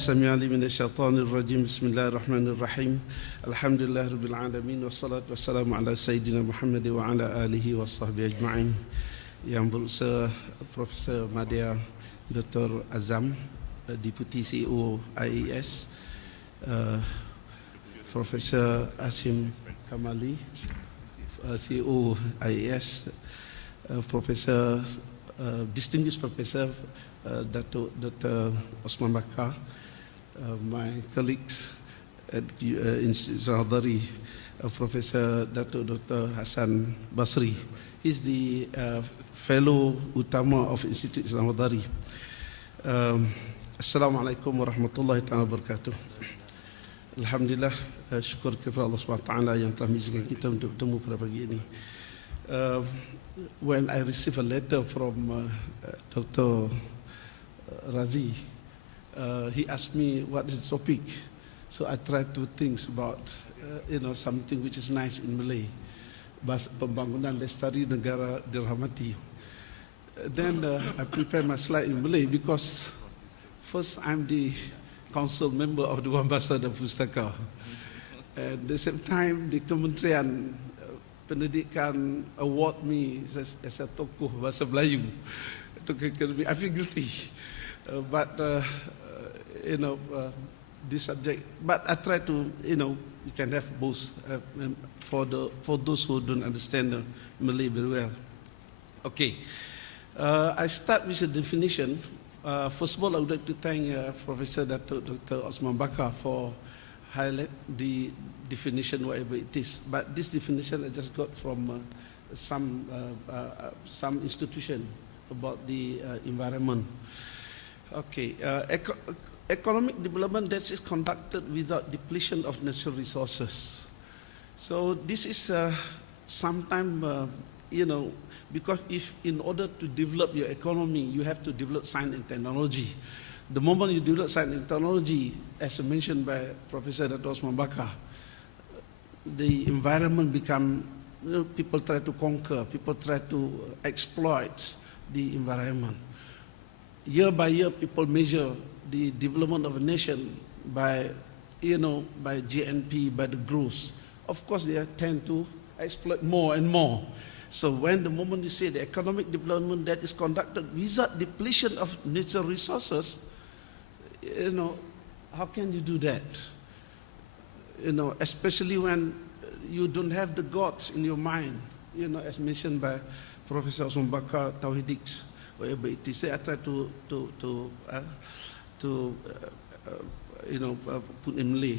السميع العليم من الشيطان الرجيم بسم الله الرحمن الرحيم الحمد لله رب العالمين والصلاة والسلام على سيدنا محمد وعلى آله وصحبه أجمعين. Yang berusaha Profesor Madya Dr. Azam, Deputy CEO IAIS, Profesor Asim Kamali, CEO IAIS, Professor Distinguished Professor Dato Dr. Osman Bakar, my colleagues at Hadhari, Professor Dato Dr. Hassan Basri. He's the fellow utama of Institute Islam Hadhari. Assalamualaikum warahmatullahi wabarakatuh. Alhamdulillah, syukur kepada Allah SWT yang telah mengizinkan kita untuk bertemu pada pagi ini. When I received a letter from Dr. Razi, he asked me what is the topic. So I tried to think about something which is nice in Malay. Pembangunan Lestari, Negara Dirahmati. Then I prepared my slide in Malay because first I'm the council member of the Ambassador Pustaka. At the same time, the Kementerian Pendidikan award me as a tokoh bahasa Melayu. I feel guilty, but this subject. But I try to, you can have both for those who don't understand Malay very well. Okay, I start with a definition. First of all, I would like to thank Professor Dato Dr. Osman Bakar for highlight the definition, whatever it is. But this definition I just got from some institution about the environment. Okay, economic development that is conducted without depletion of natural resources. So this is sometimes, because if in order to develop your economy, you have to develop science and technology. The moment you develop science and technology, as mentioned by Professor Dato Osman Bakar, the environment become, people try to conquer, people try to exploit the environment. Year by year, people measure the development of a nation by, by GNP, by the growth. Of course, they tend to exploit more and more. So when the moment you say the economic development that is conducted without depletion of natural resources, how can you do that? Especially when you don't have the gods in your mind, as mentioned by Professor Osman Bakar, Tawhidics, whatever it is. I try to put in Malay.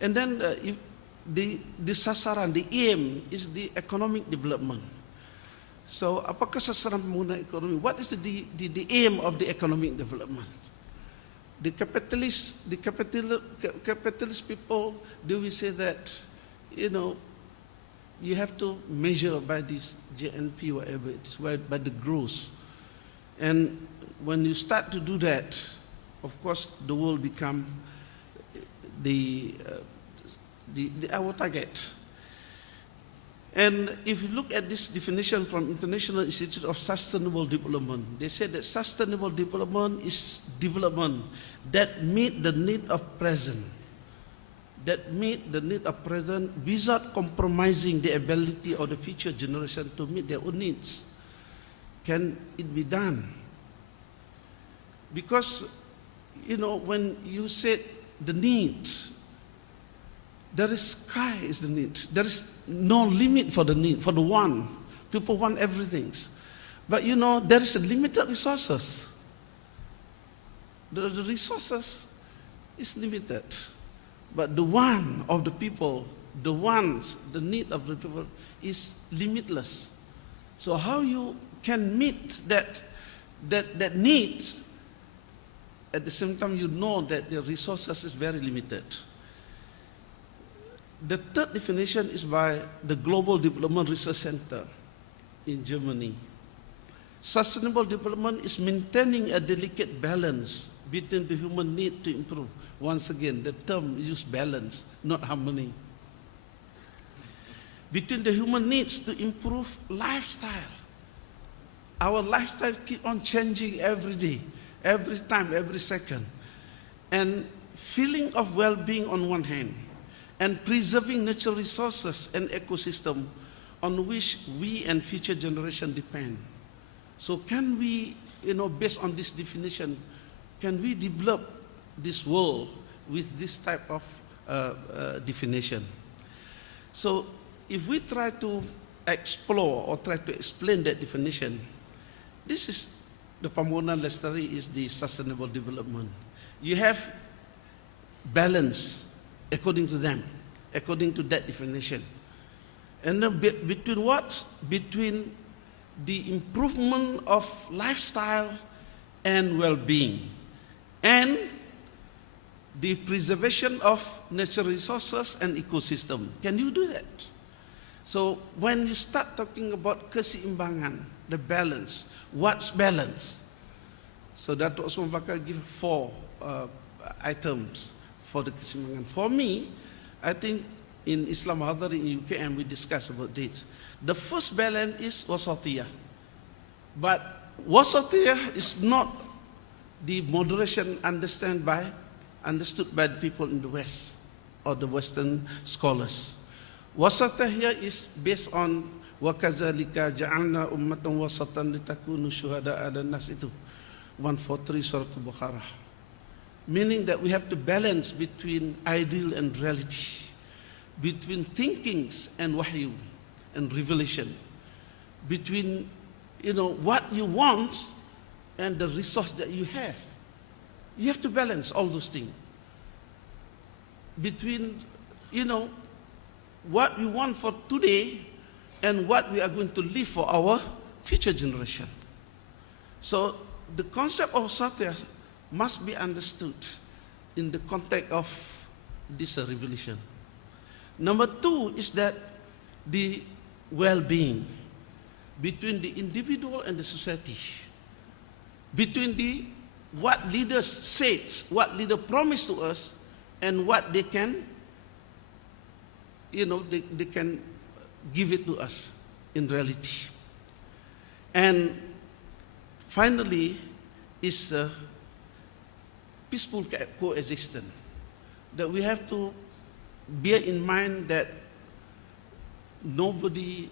And then the sasaran, the aim is the economic development. So, apakah sasaran pembangunan ekonomi? What is the aim of the economic development? The capitalist people, they will say that, you have to measure by this GNP, whatever it is, by the growth. And when you start to do that, of course, the world become our target. And if you look at this definition from International Institute of Sustainable Development, they say that sustainable development is development that meet the need of present, without compromising the ability of the future generation to meet their own needs. Can it be done? Because, when you said the need, there is sky is the need. There is no limit for the need, for the one. People want everything. But there is a limited resources. The resources is limited. But the one of the people, the need of the people is limitless. So how you can meet that needs, at the same time you know that the resources is very limited. The third definition is by the Global Development Research Center in Germany. Sustainable development is maintaining a delicate balance between the human need to improve. Once again, the term is balance, not harmony. Between the human needs to improve lifestyle. Our lifestyle keep on changing every day, every time, every second. and feeling of well-being on one hand, and preserving natural resources and ecosystem on which we and future generations depend. So can we, based on this definition, can we develop this world with this type of definition? So if we try to explore or try to explain that definition, this is the Pembangunan Lestari is the sustainable development. You have balance according to them, according to that definition. And then between what? Between the improvement of lifestyle and well-being, and the preservation of natural resources and ecosystem. Can you do that? So when you start talking about keseimbangan, the balance, what's balance? So Dato Osman Bakar give 4 items for the keseimbangan. For me, I think in Islam Hadhari in UK, and we discuss about it. The first balance is wasatiyah. But wasatiyah is not the moderation understood by the people in the West or the Western scholars. Wasatiyah here is based on وَكَذَلِكَ جَعَلْنَا أُمَّةً وَسَطًا لِتَكُونُوا شُهَدَاءَ عَلَى النَّاسِ, 143 Surah Al-Baqarah. Meaning that we have to balance between ideal and reality, between thinkings and wahyu and revelation, between what you want and the resource that you have. You have to balance all those things. Between, what we want for today and what we are going to leave for our future generation. So the concept of satya must be understood in the context of this revelation. Number 2 is that the well-being between the individual and the society, between the what leaders said, what leader promised to us, and what they can, they can give it to us in reality. And finally, is peaceful coexistence. That we have to bear in mind that nobody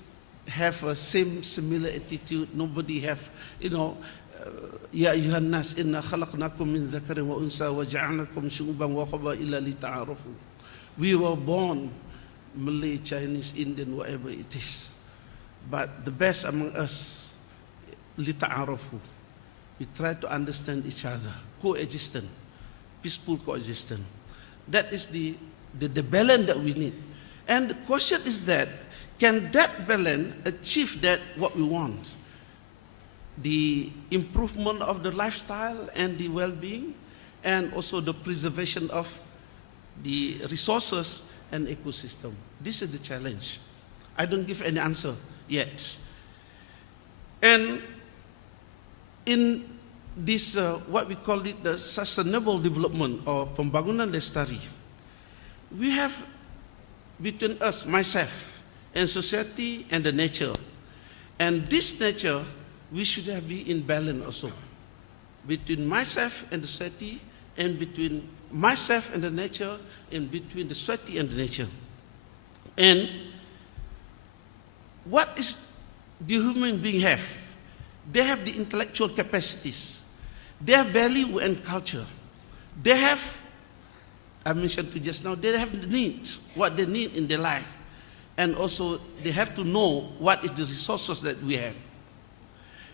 have a similar attitude. Nobody have, يا أيها الناس إنا خلقناكم من ذكر وأنثى وجعلناكم شعوبا وقبائل لتعارفوا. We were born Malay, Chinese, Indian, whatever it is, but the best among us, لتعارفوا. We try to understand each other, coexistence, peaceful coexistence. That is the balance that we need. And the question is that, can that balance achieve that what we want? The improvement of the lifestyle and the well-being, and also the preservation of the resources and ecosystem. This is the challenge. I don't give any answer yet. And in this, what we call it, the sustainable development or Pembangunan Lestari, we have between us, myself, and society and the nature. And this nature, we should have be in balance also, between myself and the society, and between myself and the nature, and between the society and the nature. And what is the human being have? They have the intellectual capacities. They have value and culture. They have, I mentioned to just now, they have the need, what they need in their life. And also they have to know what is the resources that we have.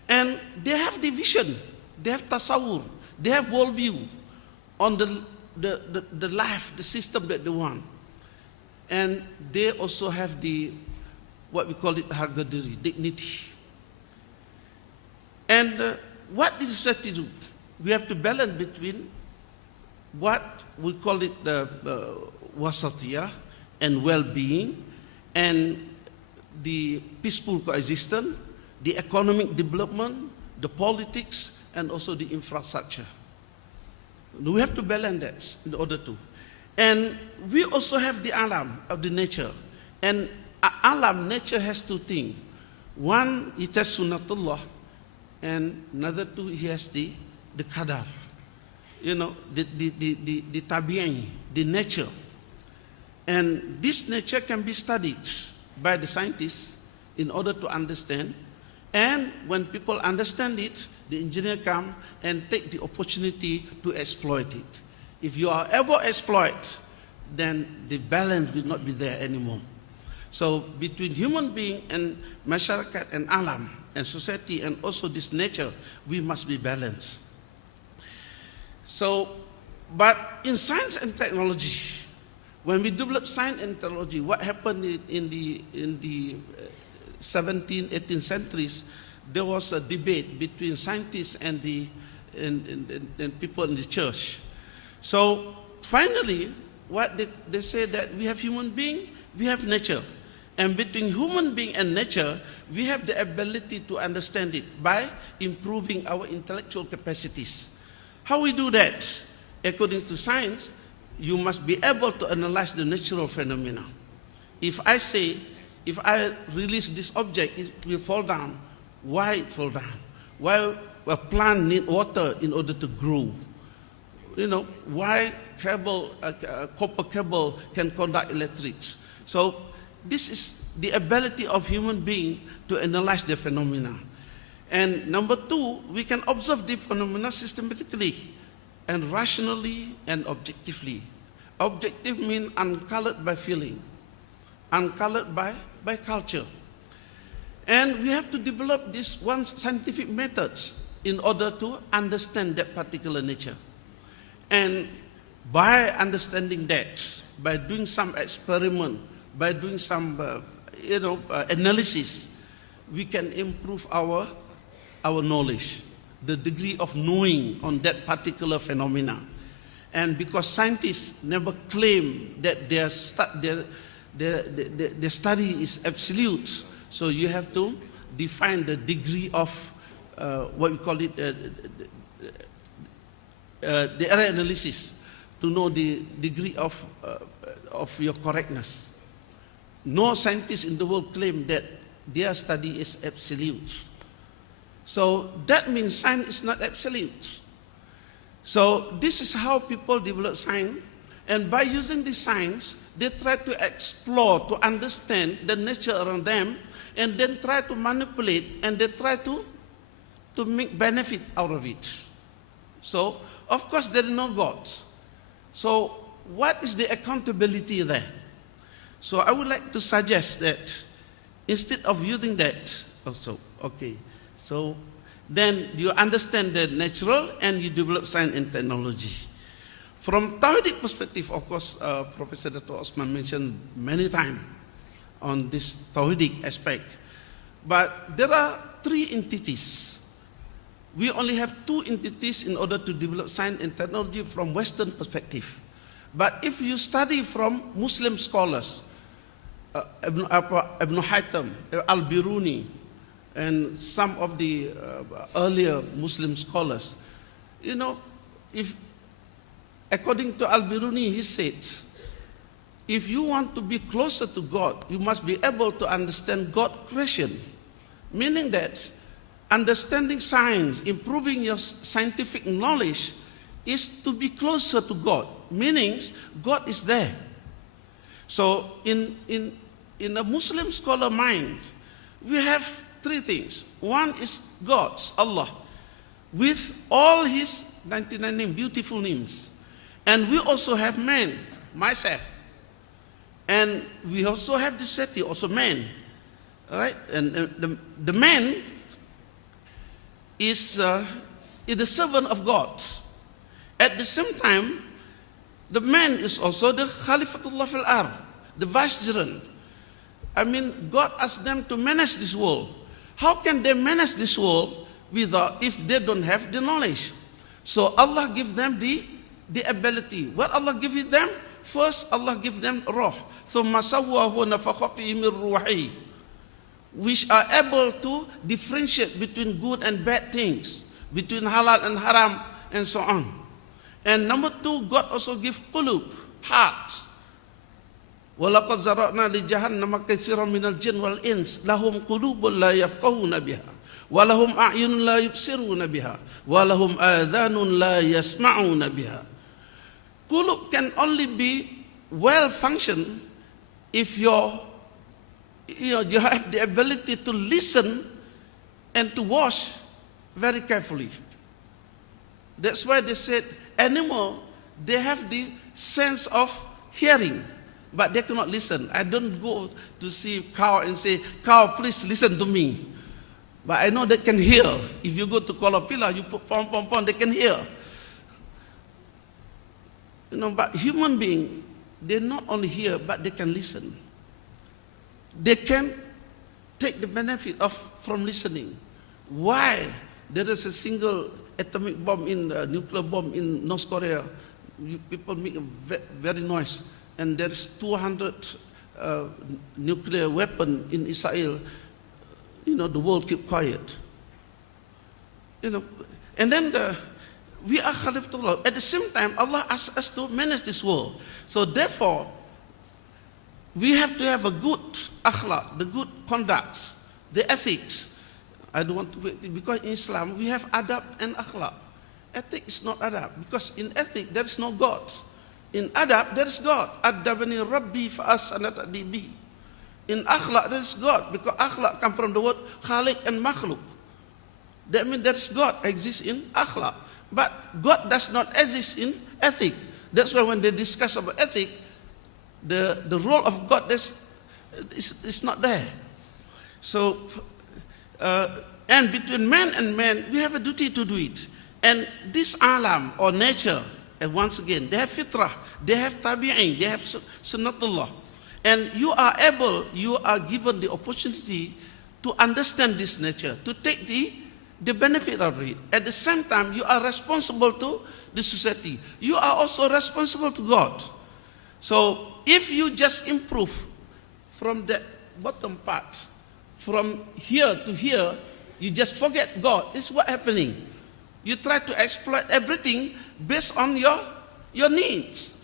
And they have the vision, they have tasawwur, they have worldview on the life, the system that they want. And they also have the, what we call it, harga diri, dignity. And what is society do? We have to balance between what we call it the wasatiyah and well-being, and the peaceful coexistence, the economic development, the politics, and also the infrastructure. We have to balance that in order to. And we also have the alam of the nature. And alam, nature has 2 things. One, it has sunnatullah, and another 2, it has the qadar. the tabi'in, the nature. And this nature can be studied by the scientists in order to understand. And when people understand it, the engineer come and take the opportunity to exploit it. If you are ever exploit, then the balance will not be there anymore. So between human being and masyarakat and alam and society and also this nature, we must be balanced. So, but in science and technology, when we develop science and technology, what happened in the 17th, 18th centuries, there was a debate between scientists and and people in the church. So finally, what they say that we have human being, we have nature. And between human being and nature, we have the ability to understand it by improving our intellectual capacities. How we do that? According to science, you must be able to analyze the natural phenomena. If I release this object, it will fall down. Why it fall down? Why a plant need water in order to grow? Why copper cable can conduct electrics? So this is the ability of human being to analyze the phenomena. And number two, we can observe the phenomena systematically and rationally and objectively. Objective means uncolored by feeling, uncolored by culture. And we have to develop this one scientific methods in order to understand that particular nature. And by understanding that, by doing some experiment, by doing some analysis, we can improve our knowledge, the degree of knowing on that particular phenomena. And because scientists never claim that their study is absolute, so you have to define the degree of what we call it, the error analysis, to know the degree of your correctness. No scientist in the world claim that their study is absolute. So that means science is not absolute. So this is how people develop science, and by using this science, they try to explore, to understand the nature around them, and then try to manipulate, and they try to make benefit out of it. So, of course, there is no God. So, what is the accountability there? So, I would like to suggest that instead of using that, so then you understand the natural and you develop science and technology. From Tawhidic perspective, of course, Professor Dato Othman mentioned many times on this Tawhidic aspect. But there are three entities. We only have two entities in order to develop science and technology from Western perspective. But if you study from Muslim scholars, Ibn Haytham, Al-Biruni, and some of the earlier Muslim scholars, if according to Al-Biruni, he says, if you want to be closer to God, you must be able to understand God's creation. Meaning that understanding science, improving your scientific knowledge, is to be closer to God. Meaning God is there. So in a Muslim scholar mind, we have three things. One is God, Allah, with all his 99 names, beautiful names. And we also have man, myself. And we also have the city, also man. Right? And the man is the servant of God. At the same time, the man is also the Khalifatullah fil Ard, the vicegerent. I mean, God asked them to manage this world. How can they manage this world if they don't have the knowledge? So Allah gives them the ability. What Allah gives them? First, Allah gives them ruh. ثُمَّ سَوَّهُ نَفَخَ فِيهِ مِنْ رُوحِهِ, which are able to differentiate between good and bad things, between halal and haram, and so on. And number two, God also gives qulub, hearts. وَلَقَدْ زَرَعْنَا لِجَهَنَّمَ كَثِيرًا مِنَ الْجِنِّ وَالْإِنسِ لَهُمْ قُلُوبٌ لَا يَفْقَهُونَ بِهَا وَلَهُمْ أَعْيُنٌ لَا يُبْصِرُونَ بِهَا وَلَهُمْ آذَانٌ لَا يَسْمَعُونَ بِهَا. Qulub can only be well functioned if you have the ability to listen and to watch very carefully. That's why they said animal, they have the sense of hearing, but they cannot listen. I don't go to see cow and say, cow, please listen to me. But I know they can hear. If you go to Kuala, you pom, they can hear. But human beings, they not only hear, but they can listen. They can take the benefit from listening. Why there is a single atomic bomb nuclear bomb in North Korea? People make a very noise, and there's 200 nuclear weapon in Israel. The world keep quiet. And then we are Khalifatullah. At the same time, Allah asks us to manage this world. So therefore, we have to have a good akhlaq, the good conduct, the ethics. I don't want to wait, because in Islam we have adab and akhlaq. Ethic is not adab, because in ethic there is no God. In adab there is God. Adabani Rabbi fa'asana ta'dibi. In akhlaq there is God, because akhlaq comes from the word khaliq and makhluk. That means there is God exists in akhlaq. But God does not exist in ethic. That's why when they discuss about ethic, the role of God is not there. So, and between man and man, we have a duty to do it. And this alam or nature, and once again, they have fitrah, they have tabi'in, they have sunnatullah. And you are given the opportunity to understand this nature, to take the benefit of it. At the same time, you are responsible to the society. You are also responsible to God. So if you just improve from that bottom part, from here to here, you just forget God. This is what's happening. You try to exploit everything based on your needs.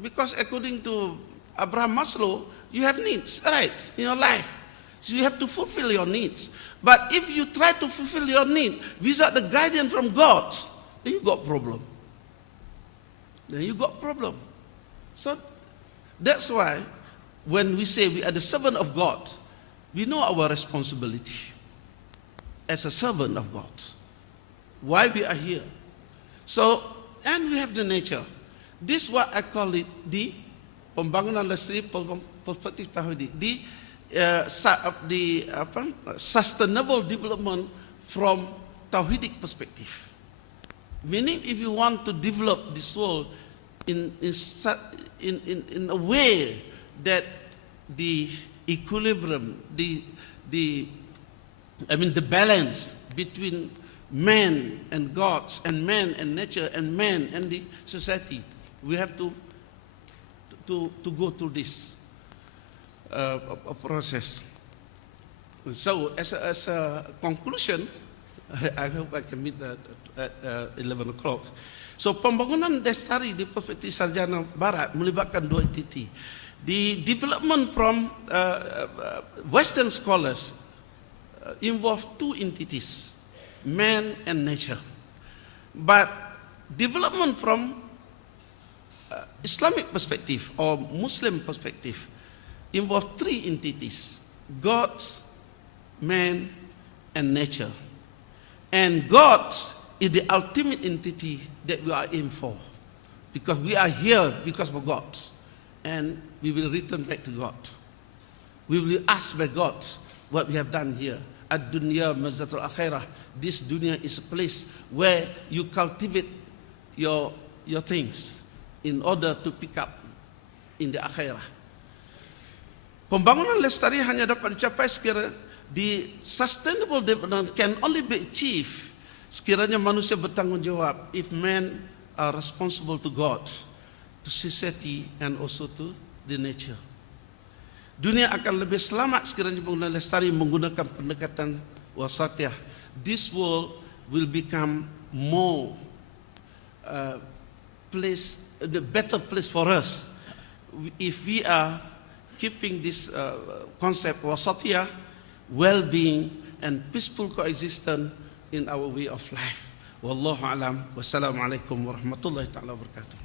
Because according to Abraham Maslow, you have needs, right, in your life. So you have to fulfill your needs. But if you try to fulfill your need without the guidance from God, then you got problem. So that's why when we say we are the servant of God, we know our responsibility as a servant of God. Why we are here. So, and we have the nature. This is what I call it the Pembangunan Lestari perspective Tauhidi. The sustainable development from Tauhidic perspective. Meaning, if you want to develop this world in a way that the equilibrium, the balance between man and gods, and man and nature, and man and the society, we have to go through this process. So, as a conclusion, I hope I can meet at 11 o'clock. So, Pembangunan Lestari di Provinsi Sarjana Barat melibatkan dua entiti. The development from Western scholars involve two entities, man and nature. But development from Islamic perspective or Muslim perspective involve three entities: God, man, and nature. And God is the ultimate entity that we are in for, because we are here because of God, and we will return back to God. We will ask by God what we have done here. Ad-dunya mazzatul akhirah. This dunya is a place where you cultivate your things in order to pick up in the akhirah. Pembangunan lestari hanya dapat dicapai sekiranya the sustainable development can only be achieved sekiranya manusia bertanggung jawab, if men are responsible to God, to society, and also to the nature. Dunia akan lebih selamat sekiranya pembangunan lestari menggunakan pendekatan wasatiyah. This world will become more the better place for us if we are keeping this concept wasatiyah, well-being, and peaceful coexistence in our way of life. Wallahu alam. Wassalamualaikum warahmatullahi taala wabarakatuh.